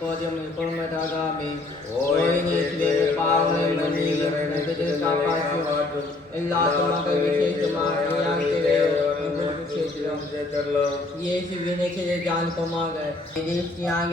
இப்போதும் எப்பொழுதுமாகாமே ஓய்நீத்திலே பாவனை மன்னியும் நம்பிக்கை காப்பாற்றும் எல்லா துன்பங்கள் விசேஷமாக இயேசுவினை ஜானிப்பமாக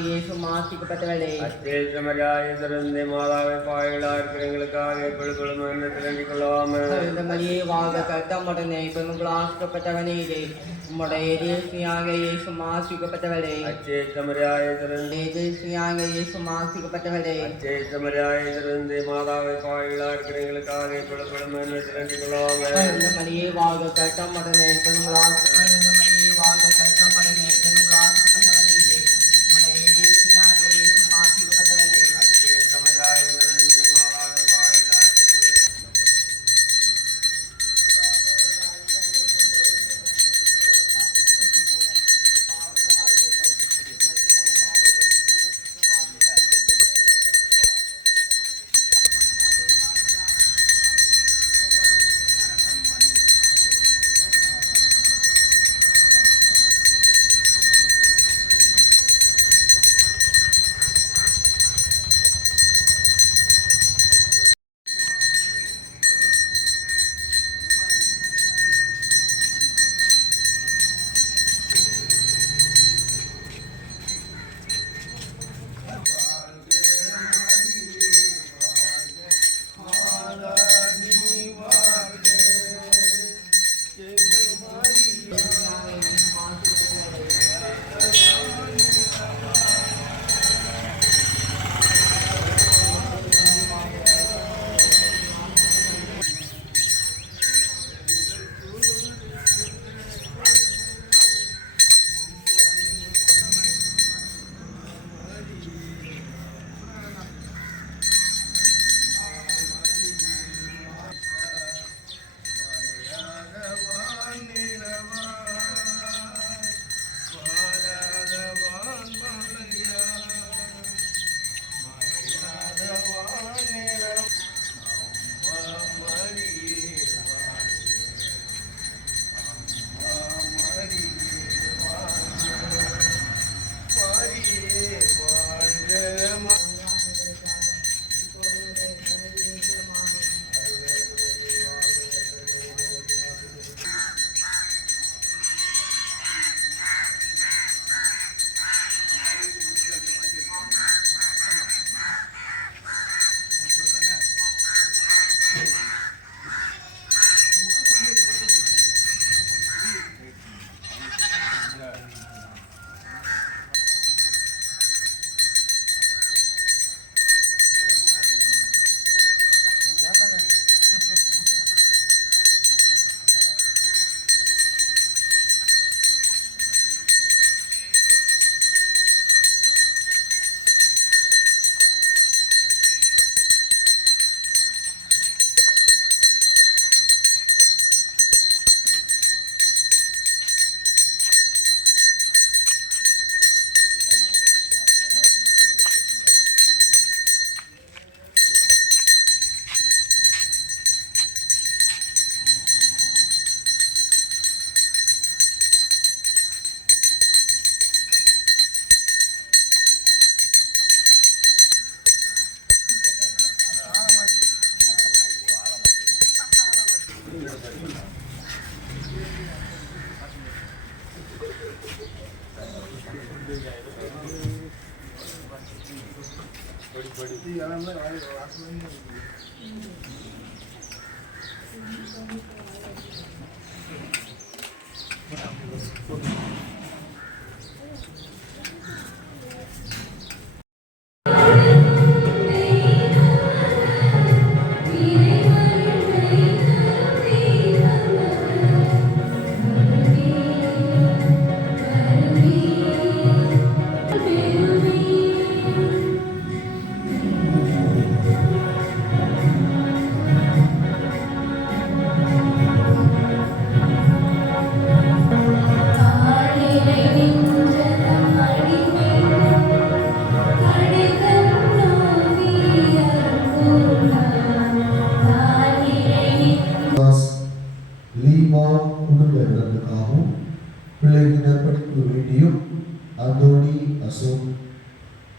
இயேசு மாசிக்கப்பட்டவளே அச்சேசமரியாயிருந்து மாதாவை பாய்களா இருக்கிறவங்களுக்காக எப்பொழுதும் வேண்டிக் கொள்ளாமல் இந்த மரியே வாழ்க கட்டமுடனே பெண்கள் ஆசிக்கப்பட்டவனே உம்முடைய தேசியாக இயேசு மாசிக்கப்பட்டவளே அச்சேசமரியாயிருந்து இயேசு மாசிக்கப்பட்டவளே அச்சேசமரியாயிருந்து மாதாவை பாய்களா இருக்கிறவங்களுக்காக எப்பொழுதும் வேண்டிக் கொள்ளாமல் இந்த மரியே வாழ்க கட்டமுடனே பெண்கள்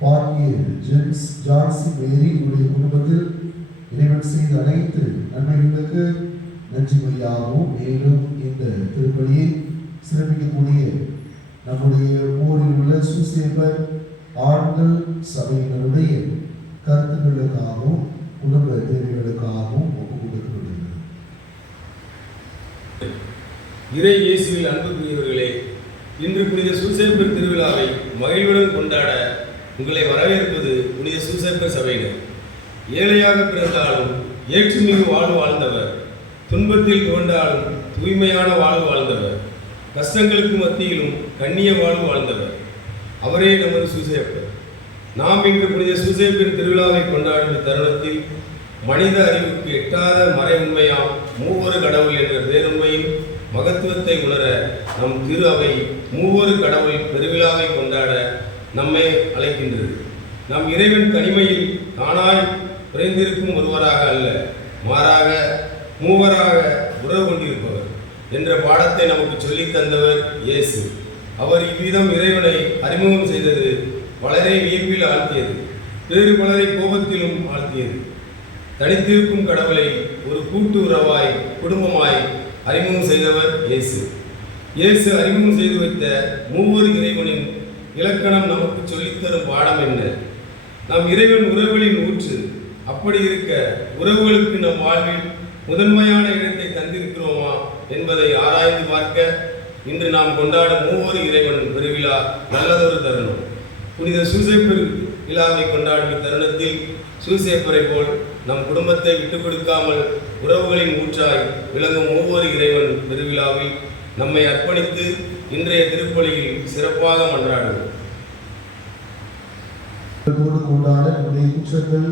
ஆகிய ஜேம்ஸ் ஜான்சி மேரி உடைய குடும்பத்தில் இறைவன் செய்த அனைத்து நன்மைகளுக்கு நன்றி மொழியாகவும், மேலும் இந்த திருப்பலியை சிறப்பிக்கக்கூடிய நம்முடைய ஊரில் உள்ள சூசேப்பர் ஆண்கள் சபையினருடைய கருத்துக்களுக்காகவும் குடும்ப தேவைகளுக்காகவும் ஒப்புக் கொடுக்கப்படுகிறது. இறை இயேசுவில் அன்புக்குரியவர்களே, இன்று புனித சூசேப்பர் திருவிழாவை மகிழ்வுடன் கொண்டாட உங்களை வரவேற்பது புனித சூசேப்பர் சபையினர். ஏழையாக பிறந்தாலும் ஏற்றுமிகு வாழ்வு வாழ்ந்தவர், துன்பத்தில் துவண்டாலும் தூய்மையான வாழ்வு வாழ்ந்தவர், கஷ்டங்களுக்கு மத்தியிலும் கண்ணிய வாழ்வு வாழ்ந்தவர். அவரே நமது சூசேப்பர். நாம் இன்று புனித சூசேப்பரின் திருவிழாவை கொண்டாடும் தருணத்தில் மனித அறிவுக்கு எட்டாத மறை உண்மையாம் மூவொரு கடவுள் என்ற பேருண்மையின் மகத்துவத்தை உணர நம் திரு அவை மூவொரு கடவுள் பெருவிழாவை கொண்டாட நம்மை அழைக்கின்றது. நம் இறைவன் தனிமையில் தானாய் குறைந்திருக்கும் ஒருவராக அல்ல, மாறாக மூவராக உறவு கொண்டிருப்பவர் என்ற பாடத்தை நமக்கு சொல்லித் தந்தவர் இயேசு. அவர் இவ்விதம் இறைவனை அறிமுகம் செய்தது பலரை வியப்பில் ஆழ்த்தியது, வேறு பலரை கோபத்திலும் ஆழ்த்தியது. தனித்திருக்கும் கடவுளை ஒரு கூட்டு உறவாய் குடும்பமாய் அறிமுகம் செய்தவர் இயேசு. இயேசு அறிமுகம் செய்து வைத்த மூவொரு இறைவனின் இலக்கணம் நமக்கு சொல்லித்தரும் பாடம் என்ன? நம் இறைவன் உறவுகளின் ஊற்று. அப்படி இருக்க உறவுகளுக்கு நம் வாழ்வில் முதன்மையான இடத்தை தந்திருக்கிறோமா என்பதை ஆராய்ந்து பார்க்க இன்று நாம் கொண்டாடும் மூவொரு இறைவன் பெருவிழா நல்லதொரு தருணம். புனித சூசேப்பர் விழாவை கொண்டாடும் இத்தருணத்தில் சூசேப்பரை போல் நம் குடும்பத்தை விட்டுக் கொடுக்காமல் உறவுகளின் ஊற்றாய் விளங்கும் மூவொரு இறைவன் பெருவிழாவில் நம்மை அர்ப்பணித்து இன்றைய திருப்பலியில் சிறப்பாக மன்றாடுவோம். கொண்டாட நம்முடைய குற்றங்கள்,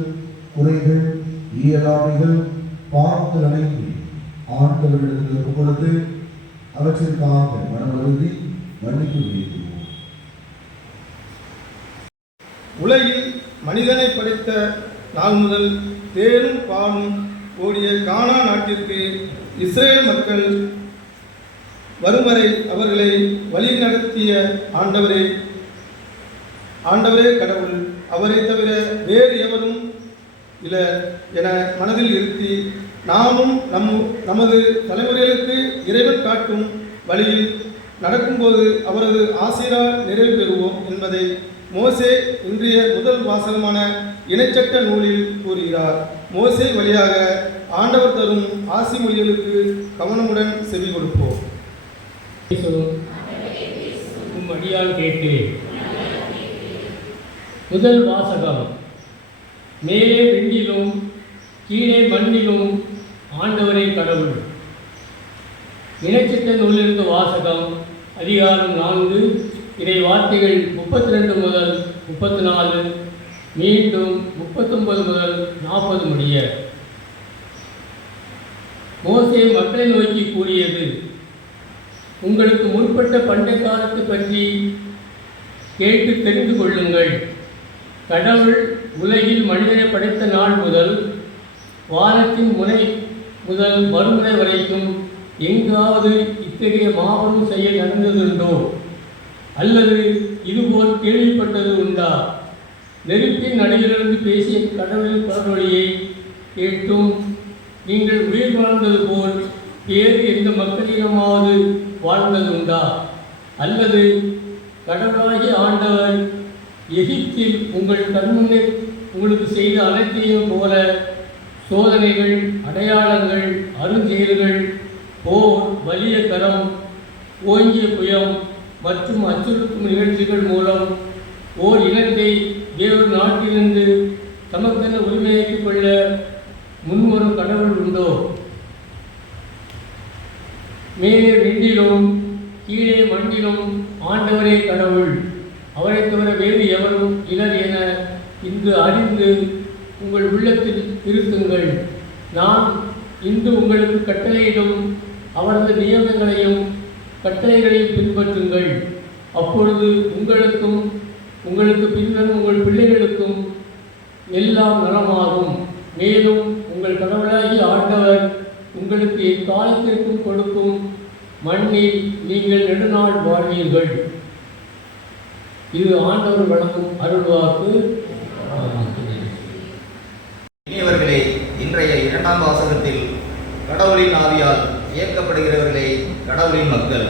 குறைகள், இயலாமைகள், பாவங்கள் அனைத்தும் ஆண்டவரிடத்தில் ஒப்புக் கொடுத்து அவற்றிற்காக மனமருந்தி மன்னிப்பு வேண்டுவோம். உலகில் மனிதனை படைத்த நாள் முதல் தேனும் பாலும் ஓடிய கானா நாட்டிற்கு இஸ்ரேல் மக்கள் வரும் வரை அவர்களை வழி நடத்திய ஆண்டவரே கடவுள், அவரை தவிர வேறு எவரும் இல்லை என மனதில் இருத்தி நாமும் நமது தலைமுறைகளுக்கு இறைவன் காட்டும் வழியில் நடக்கும்போது அவரது ஆசீரால் நிறைவு பெறுவோம் என்பதை மோசே இன்றைய முதல் வாசகமான இணைச்சட்ட நூலில் கூறுகிறார். மோசே வழியாக ஆண்டவர் தரும் ஆசி மொழிகளுக்கு கவனமுடன் செவி கொடுப்போம். அடியால் கேட்டேன். முதல் வாசகம். மேலே விண்ணிலும் கீழே மண்ணிலும் ஆண்டவரே கடவுள். இணைச்சட்ட நூலிலிருந்து வாசகம். அதிகாரம் 4 இறை வார்த்தைகள் 32 முதல் 34, மீண்டும் 39 முதல் 40 முடிய. மோசே மக்களை நோக்கி கூறியது: உங்களுக்கு முற்பட்ட பண்டை காலத்தை பற்றி கேட்டு தெரிந்து கொள்ளுங்கள். கடவுள் உலகில் மனிதனை படைத்த நாள் முதல் வானத்தின் முனை முதல் மறுமுனை வரைக்கும் எங்காவது இத்தகைய மாபெரும் செயல் நடந்ததுண்டோ? அல்லது இதுபோல் கேள்விப்பட்டது உண்டா? நெருப்பின் நடுவிலிருந்து பேசிய கடவுளின் குரலொலியை கேட்டும் நீங்கள் உயிர் வாழ்ந்தது போல் வேறு எந்த மக்களிடமாவது வாழ்ந்தது உண்டா? அல்லது கடவுளாகிய ஆண்டவர் எகிப்தில் உங்கள் கண்முன்னே உங்களுக்கு செய்த அனைத்தையும் போல சோதனைகள், அடையாளங்கள், அருஞ்செயல்கள், போர், வலிய கரம், ஓங்கிய புயம் மற்றும் அச்சுறுத்தும் நிகழ்ச்சிகள் மூலம் ஓர் இனத்தை வேறொரு நாட்டிலிருந்து தமக்கென உரிமையாக்கிக் கொள்ள முன்வரும் கடவுள் உண்டோ? மேலே விண்ணிலும் கீழே மண்ணிலும் ஆண்டவரே கடவுள், அவரை தவிர வேறு எவரும் இலர் என இன்று அறிந்து உங்கள் உள்ளத்தில் இருத்துங்கள். நான் இன்று உங்களுக்கு கட்டளையிடும் அவரது நியமங்களையும் கட்டளைகளையும் பின்பற்றுங்கள். அப்பொழுது உங்களுக்கும் உங்களுக்கு பின்னர் உங்கள் பிள்ளைகளுக்கும் எல்லாம் நலமாகும். மேலும் உங்கள் கடவுளாகி ஆண்டவர் உங்களுக்கு எக்காலத்திற்கும் கொடுக்கும் மண்ணில் நீங்கள் நெடுநாள் வாழ்வீர்கள். இது ஆண்டவர் வழங்கும் அருள்வாக்கு. இனியவர்களே, இன்றைய 2ஆம் வாசகத்தில் கடவுளின் ஆவியால் இயக்கப்படுகிறவர்களே கடவுளின் மக்கள்.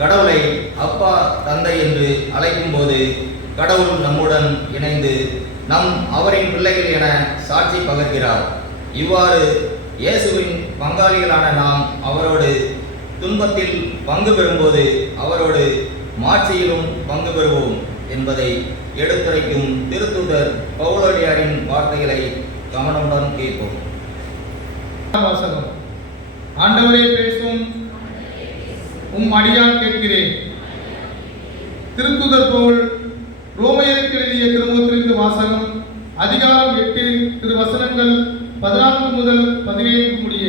கடவுளை அப்பா தந்தை என்று அழைக்கும் போது கடவுள் நம்முடன் இணைந்து அவரின் பிள்ளைகள் என சாட்சி பகர்கிறார். இவ்வாறு இயேசுவின் பங்காளிகளான நாம் அவரோடு துன்பத்தில் பங்கு பெறும்போது அவரோடு மாட்சியிலும் பங்கு பெறுவோம் என்பதை எடுத்துரைக்கும் திருத்தூதர் பவுலடியாரின் வார்த்தைகளை கவனமுடன் கேட்போம். வாசகம். ஆண்டவரே பேசும், அடியான் கேட்கிறேன். திருத்தூதர் பவுல் ரோமையருக்கு எழுதிய திருமுகத்திலிருந்து வாசகம். அதிகாரம் 8 திருவசனங்கள் 14 முதல் 17 முடிய.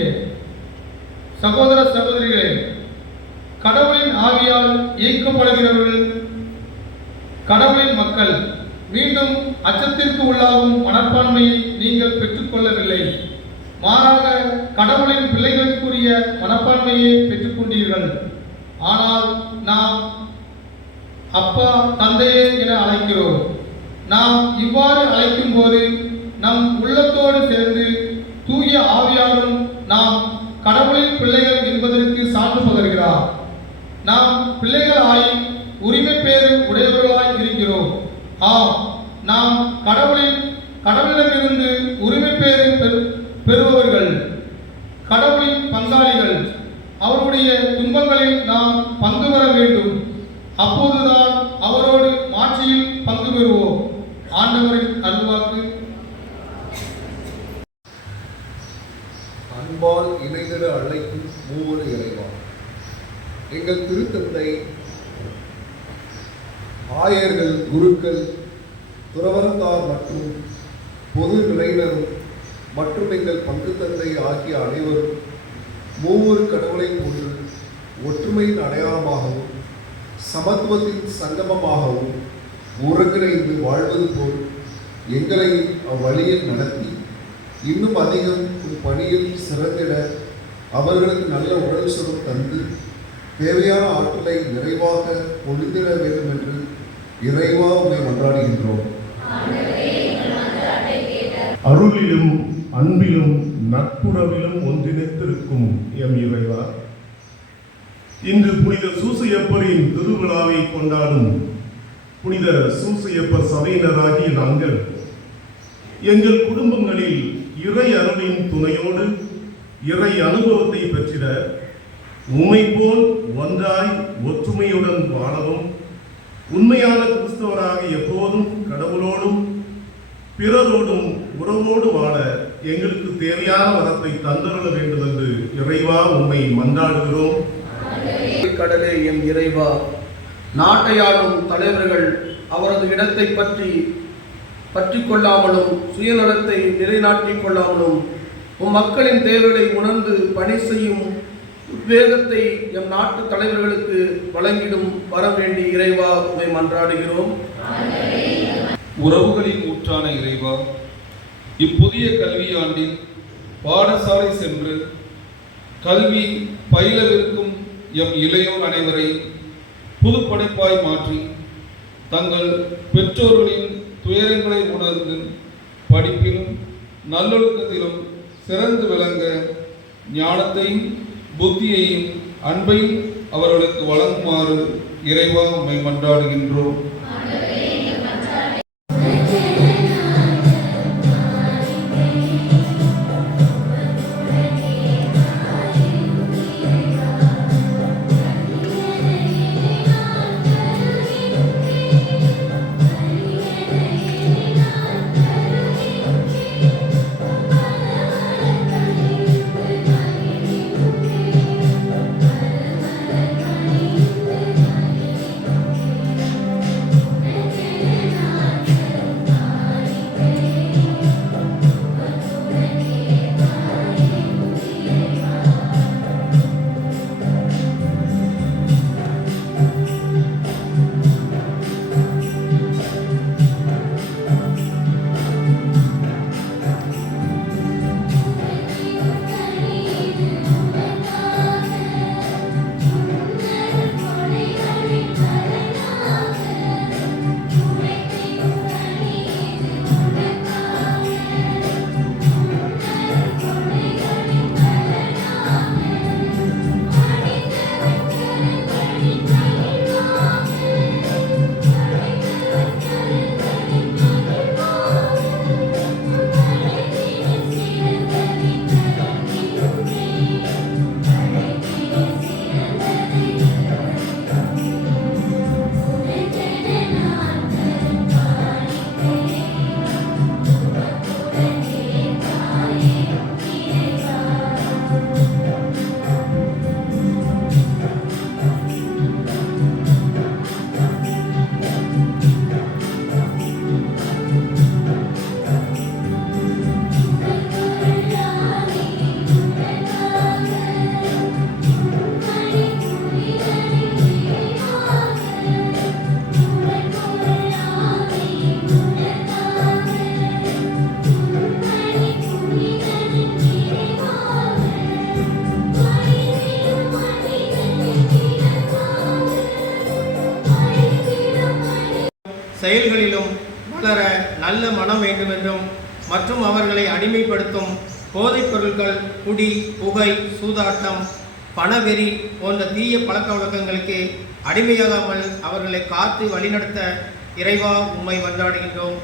சகோதர சகோதரிகளே, கடவுளின் ஆவியால் இயக்கப்படுகிறவர்கள் கடவுளின் மக்கள். மீண்டும் அச்சத்திற்கு உள்ளாகும் மனப்பான்மையை நீங்கள் பெற்றுக்கொள்ளவில்லை, மாறாக கடவுளின் பிள்ளைகளுக்குரிய மனப்பான்மையை பெற்றுக்கொண்டீர்கள். ஆனால் நாம் அப்பா தந்தையே என அழைக்கிறோம். நாம் இவ்வாறு அழைக்கும் போது நம் உள்ளத்தோடு சேர்ந்து தூய ஆவியாரும் நாம் கடவுளின் பிள்ளைகள் என்பதற்கு சான்று பகர்கிறார். நாம் பிள்ளைகளாய் உரிமை பேறு உடையவர்களாய் இருக்கிறோம். ஆம், நாம் கடவுளிடமிருந்து உரிமை பேறு பெறுபவர்கள், கடவுளின் பங்காளிகள். அவருடைய துன்பங்களில் நாம் பங்கு பெற வேண்டும். அப்போதுதான் அவரோடு மாட்சியில் பங்கு பெறுவோம். ஆண்டவரின் அருள்வாக்கு. அன்பால் இணைந்திட அழைக்கும் மூவரு இறைவா, எங்கள் திருத்தந்தை, ஆயர்கள், குருக்கள், துறவரத்தார் மற்றும் பொது நிலையினரும் மற்றும் எங்கள் பங்கு தந்தை ஆகிய அனைவரும் மூவரு கடவுளை போன்று ஒற்றுமையின் அடையாளமாகவும் சமத்துவத்தின் சங்கமமாகவும் ஒருங்கிணைந்து வாழ்வது போல் எங்களை அவ்வழியில் நடத்தி இன்னும் அதிகம் பணியில் சிறந்திட அவர்களுக்கு நல்ல உடல் சுகம் தந்து தேவையான ஆற்றலை நிறைவாக பொழிந்திட வேண்டும் என்று இறைவா உங்களை மன்றாடுகின்றோம். அருளிலும் அன்பிலும் நட்புறவிலும் ஒன்றிணைத்திருக்கும் எம் இறைவா, இன்று புனித சூசையப்பரின் திருவிழாவை கொண்டாடும் புனித சூசையப்பர் சபையினராகிய நாங்கள் எங்கள் குடும்பங்களில் இறை அருளின் துணையோடு இறை அனுபவத்தை பெற்றிட உம்மை போல் ஒன்றாய் ஒற்றுமையுடன் வாழவும், உண்மையான கிறிஸ்தவராக எப்போதும் கடவுளோடும் பிறரோடும் உறவோடு வாழ எங்களுக்கு தேவையான வரத்தை தந்தருள வேண்டும் என்று இறைவா உம்மை மன்றாடுகிறோம். கடலே எம் இறைவா, நாட்டையாளும் தலைவர்கள் அவரது இடத்தை பற்றி கொள்ளாமலும் சுயநலத்தை நிலைநாட்டிக் கொள்ளாமலும் மக்களின் தேவைகளை உணர்ந்து பணி செய்யும் உத்வேகத்தை எம் நாட்டு தலைவர்களுக்கு வழங்கிடும் வர வேண்டி இறைவா உம்மை மன்றாடுகிறோம். உறவுகளின் ஊற்றான இறைவா, இப்புதிய கல்வியாண்டில் பாடசாலை சென்று கல்வி பயிலவிருக்கும் எம் இளையோர் அனைவரை புதுப்படைப்பாய் மாற்றி தங்கள் பெற்றோர்களின் துயரங்களை உணர்ந்து படிப்பிலும் நல்லொழுக்கத்திலும் சிறந்து விளங்க ஞானத்தையும் புத்தியையும் அன்பையும் அவர்களுக்கு வழங்குமாறு இறைவா உம்மை மன்றாடுகின்றோம். செயல்களிலும் வளர நல்ல மனம் வேண்டுமென்றும் மற்றும் அவர்களை அடிமைப்படுத்தும் போதைப் பொருட்கள், குடி, புகை, சூதாட்டம், பணவெறி போன்ற தீய பழக்க வழக்கங்களுக்கு அடிமையாகாமல் அவர்களை காத்து வழிநடத்த இறைவா உம்மை மன்றாடுகின்றோம்.